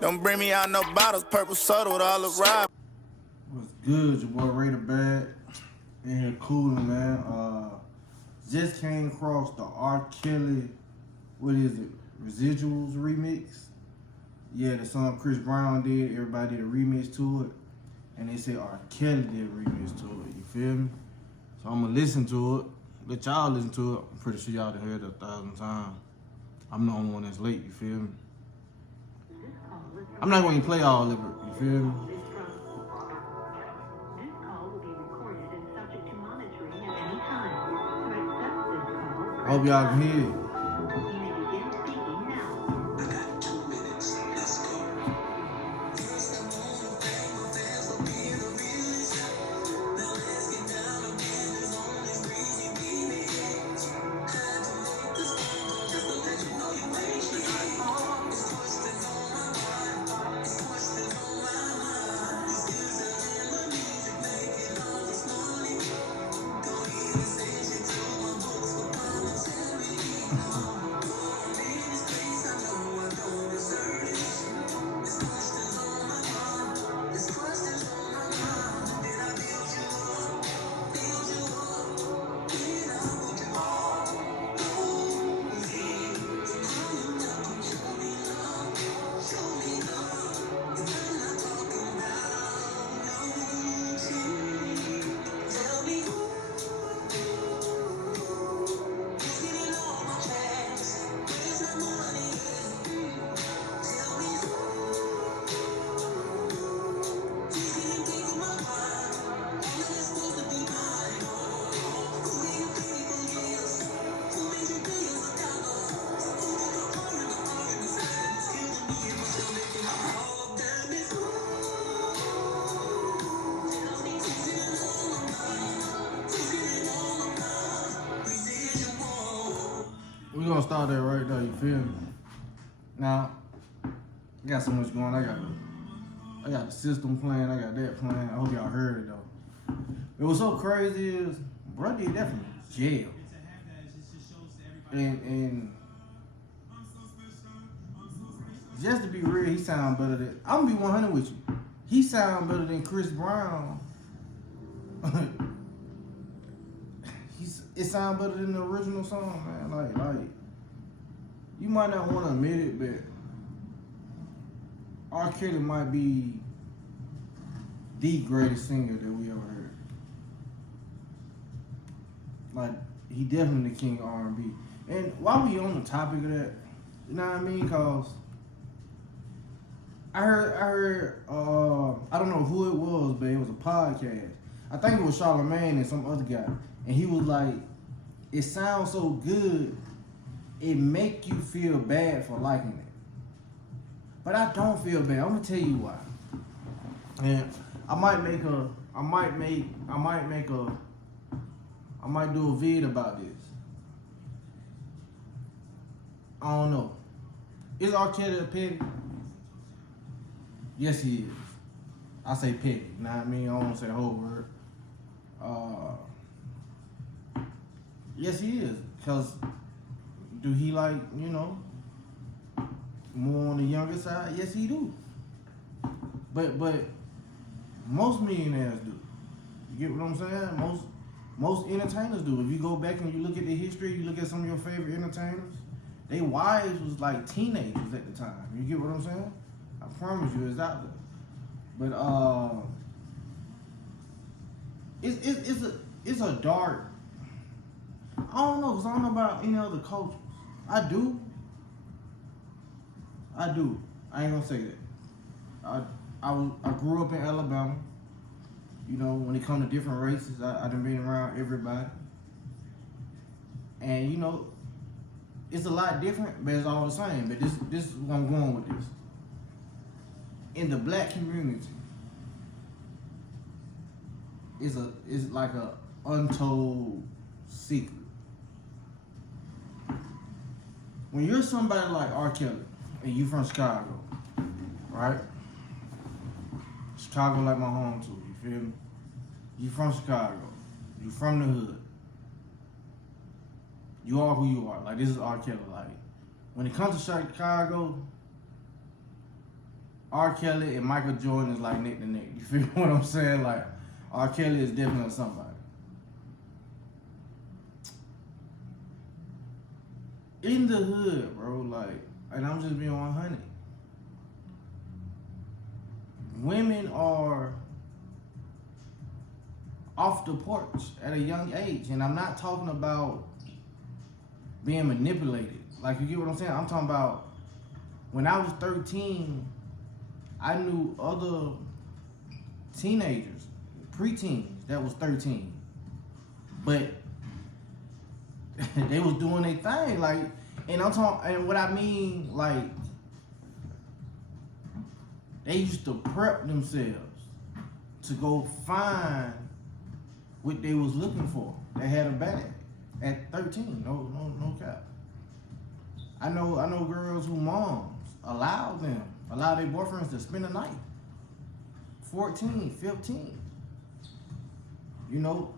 Don't bring me out no bottles, purple soda with all the ride. What's good? Your boy Ray the Bad in here cooling, man. Just came across the R.Kelly, what is it? Residuals remix. Yeah, the song Chris Brown did. Everybody did a remix to it, and they say R.Kelly did a remix to it. You feel me? So I'm gonna listen to it. Let y'all listen to it. I'm pretty sure y'all done heard it 1,000 times. I'm the only one that's late. You feel me? I'm not going to play all of it. You feel me? I hope y'all can hear it. We're gonna start there right there, you feel me? Now, I got so much going. I got the system playing, I got that playing. I hope y'all heard it though. It was so crazy is, bro did that from jail. And just to be real, he sound better than, I'm gonna be 100 with you. He sound better than Chris Brown. It sound better than the original song, man. Like, you might not want to admit it, but R.Kelly might be the greatest singer that we ever heard. Like, he definitely the king of R&B. And while we on the topic of that, you know what I mean? Cause I heard, I don't know who it was, but it was a podcast. I think it was Charlamagne and some other guy. And he was like, it sounds so good, it make you feel bad for liking it. But I don't feel bad. I'm gonna tell you why. And I might do a vid about this. I don't know. Is R.Kelly a petty? Yes, he is. I say petty. You know what I mean? I don't want to say the whole word. Yes, he is. Because do he like, you know, more on the younger side? Yes, he do. But most millionaires do. You get what I'm saying? Most entertainers do. If you go back and you look at the history, you look at some of your favorite entertainers, they wives was like teenagers at the time. You get what I'm saying? I promise you, it's out there. But it's a dark. I don't know, cause I don't know about any other cultures. I do. I ain't gonna say that. I grew up in Alabama. You know, when it comes to different races, I done been around everybody. And you know, it's a lot different, but it's all the same. But this is where I'm going with this. In the black community, it's like a untold secret. When you're somebody like R.Kelly and you from Chicago, right? Chicago like my home too, you feel me? You from Chicago, you from the hood. You are who you are. Like, this is R.Kelly. Like, when it comes to Chicago, R.Kelly and Michael Jordan is like neck to neck. You feel what I'm saying? Like, R.Kelly is definitely somebody. In the hood, bro, like, and I'm just being 100. Women are off the porch at a young age, and I'm not talking about being manipulated. Like, you get what I'm saying? I'm talking about when I was 13, I knew other teenagers, preteens that was 13, but they was doing their thing, like, and I'm talking, and what I mean, like, they used to prep themselves to go find what they was looking for. They had a bag at 13. No cap. I know girls who moms allow their boyfriends to spend the night. 14, 15. You know,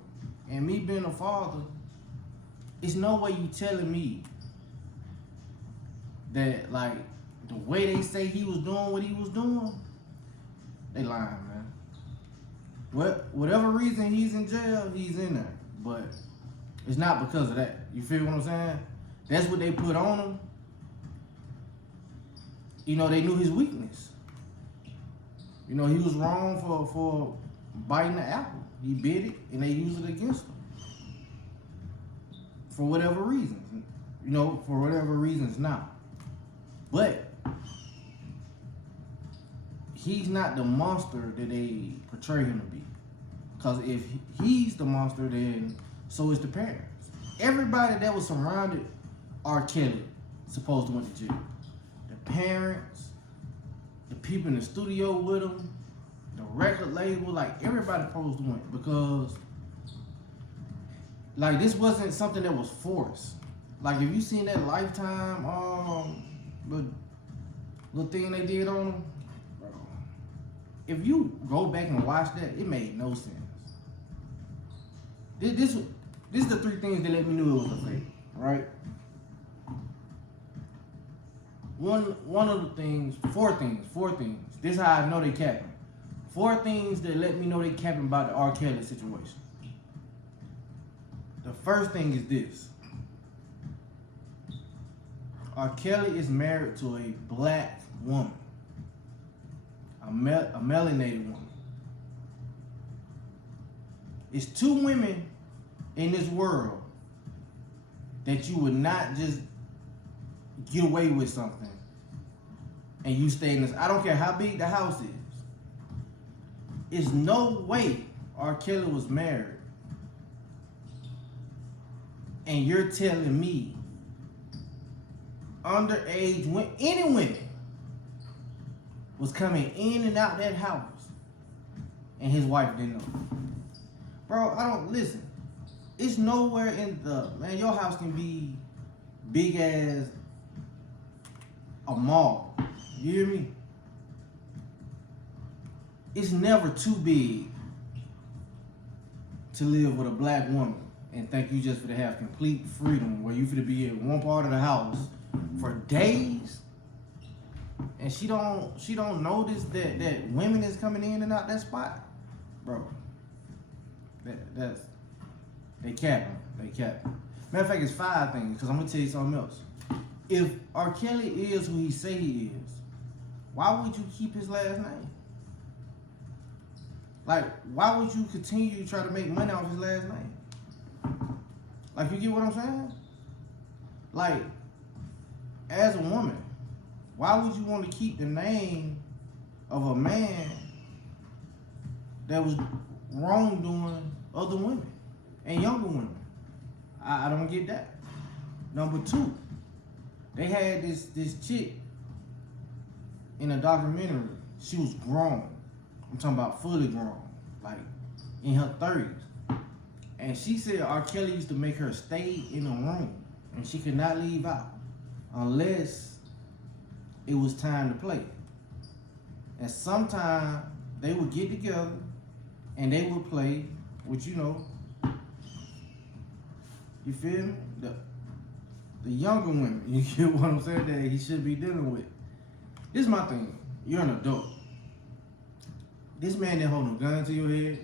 and me being a father, it's no way you telling me that, like, the way they say he was doing what he was doing, they lying, man. Whatever reason he's in jail, he's in there. But it's not because of that. You feel what I'm saying? That's what they put on him. You know, they knew his weakness. You know, he was wrong for biting the apple. He bit it, and they used it against him. For whatever reasons. You know, for whatever reasons now. But he's not the monster that they portray him to be. Because if he's the monster, then so is the parents. Everybody that was surrounded R.Kelly supposed to went to jail. The parents, the people in the studio with him, the record label, like, everybody supposed to went, because, like, this wasn't something that was forced. Like, if you seen that Lifetime little thing they did on him, bro, if you go back and watch that, it made no sense. This is the three things that let me know it was a fake, right? One of the things, four things. This is how I know they capping. 4 things that let me know they capping about the R.Kelly situation. The first thing is this. R.Kelly is married to a black woman, a melanated woman. It's 2 women in this world that you would not just get away with something and you stay in this. I don't care how big the house is. It's no way R.Kelly was married and you're telling me underage women, any women, was coming in and out that house and his wife didn't know. Bro, I don't listen. It's nowhere in the, man, your house can be big as a mall. You hear me? It's never too big to live with a black woman and think you just finna have complete freedom where you finna be in one part of the house for days, and she don't notice that women is coming in and out that spot, bro. That's they capping. Matter of fact, it's 5 things, because I'm gonna tell you something else. If R.Kelly is who he say he is, why would you keep his last name? Like, why would you continue to try to make money off his last name? Like, you get what I'm saying? Like, as a woman, why would you want to keep the name of a man that was wrongdoing other women and younger women? I don't get that. Number 2, they had this chick in a documentary. She was grown. I'm talking about fully grown, like in her 30s. And she said R. Kelly used to make her stay in a room and she could not leave out unless it was time to play. And sometimes they would get together and they would play with, you know, you feel me? The younger women, you get what I'm saying, that he should be dealing with. This is my thing. You're an adult. This man didn't hold no gun to your head.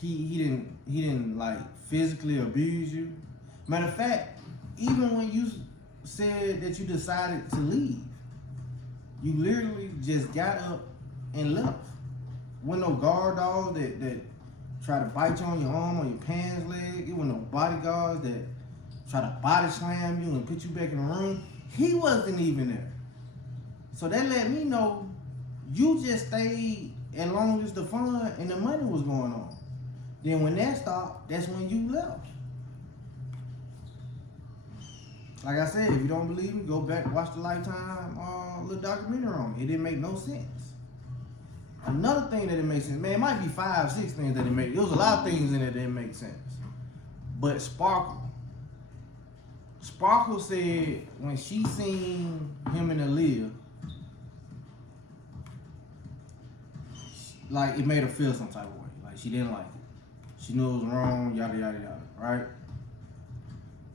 He didn't like physically abuse you. Matter of fact, even when you said that you decided to leave, you literally just got up and left. With no guard dogs that try to bite you on your arm or your pants leg. It was no bodyguards that try to body slam you and put you back in the room. He wasn't even there. So that let me know you just stayed as long as the fun and the money was going on. Then when that stopped, that's when you left. Like I said, if you don't believe me, go back, watch the Lifetime little documentary on it. It didn't make no sense. Another thing that didn't make sense, man, it might be 5, 6 things that didn't make. There was a lot of things in it that didn't make sense. But Sparkle said when she seen him and Aaliyah, like it made her feel some type of way. Like she didn't like it. She knew it was wrong, yada, yada, yada, right?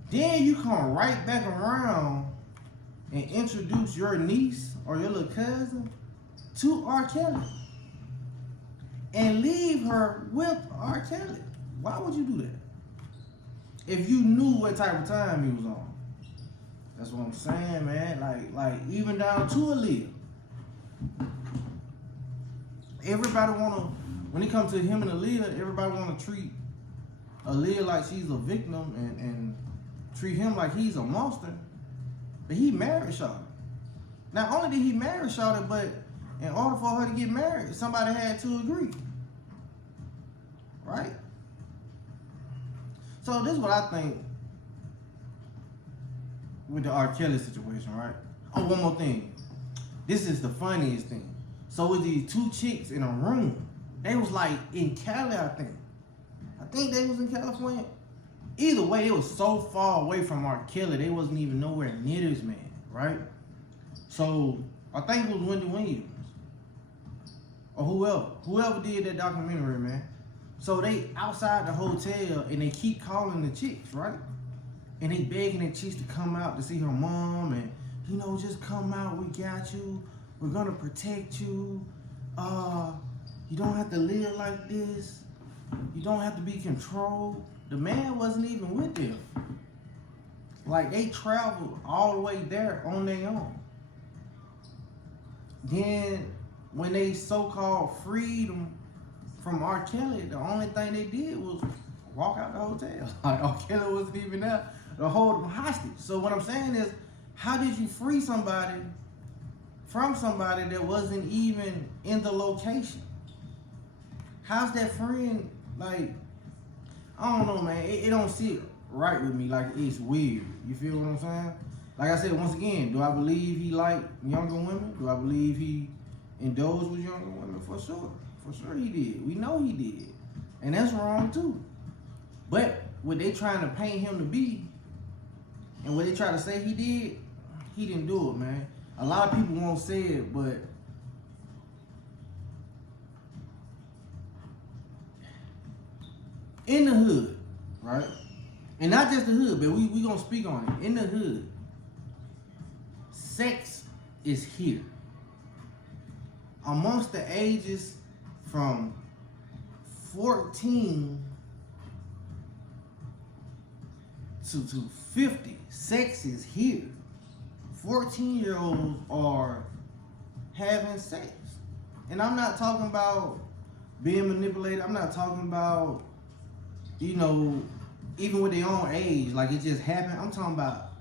Then you come right back around and introduce your niece or your little cousin to R.Kelly and leave her with R.Kelly. Why would you do that? If you knew what type of time he was on. That's what I'm saying, man. Like even down to Aaliyah. Everybody when it comes to him and Aaliyah, everybody wanna treat Aaliyah like she's a victim and treat him like he's a monster. But he married Shawty. Not only did he marry Shawty, but in order for her to get married, somebody had to agree. Right? So this is what I think with the R.Kelly situation, right? Oh, one more thing. This is the funniest thing. So with these 2 chicks in a room, they was like in Cali, I think they was in California. Either way, it was so far away from R.Kelly, they wasn't even nowhere near this man, right? So I think it was Wendy Williams or whoever did that documentary, man. So they outside the hotel and they keep calling the chicks, right? And they begging the chicks to come out to see her mom and, you know, just come out, we got you. We're gonna protect you. You don't have to live like this. You don't have to be controlled. The man wasn't even with them. Like they traveled all the way there on their own. Then when they so-called freed them from R.Kelly, the only thing they did was walk out the hotel. Like R.Kelly wasn't even there to hold them hostage. So what I'm saying is, how did you free somebody from somebody that wasn't even in the location? How's that friend, like, I don't know, man. It don't sit right with me. Like, it's weird. You feel what I'm saying? Like I said, once again, do I believe he liked younger women? Do I believe he indulged with younger women? For sure. For sure he did. We know he did. And that's wrong, too. But what they trying to paint him to be, and what they try to say he did, he didn't do it, man. A lot of people won't say it, but in the hood, right? And not just the hood, but we gonna speak on it. In the hood, sex is here. Amongst the ages from 14 to 50, sex is here. 14-year-olds are having sex. And I'm not talking about being manipulated. I'm not talking about, you know, even with their own age, like it just happened. I'm talking about,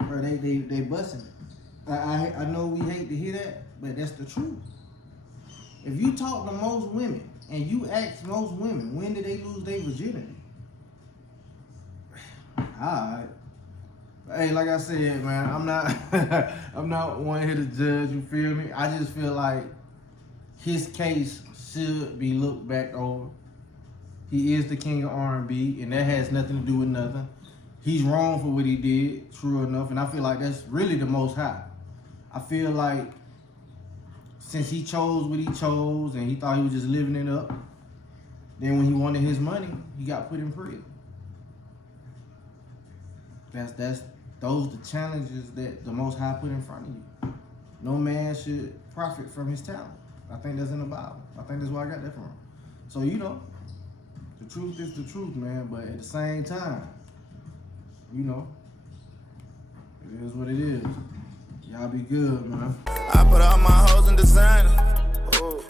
bro, they busting it. I know we hate to hear that, but that's the truth. If you talk to most women and you ask most women, when did they lose their virginity? Alright. Hey, like I said, man, I'm not one here to judge, you feel me? I just feel like his case should be looked back over. He is the king of R&B, and that has nothing to do with nothing. He's wrong for what he did, true enough, and I feel like that's really the Most High. I feel like since he chose what he chose and he thought he was just living it up, then when he wanted his money, he got put in prison. Those the challenges that the Most High put in front of you. no man should profit from his talent. I think that's in the Bible. I think that's where I got that from. So, you know, the truth is the truth, man. But at the same time, you know, it is what it is. Y'all be good, man. I put all my hoes in designer.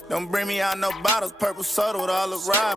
Don't bring me out no bottles, purple soda with all the ride.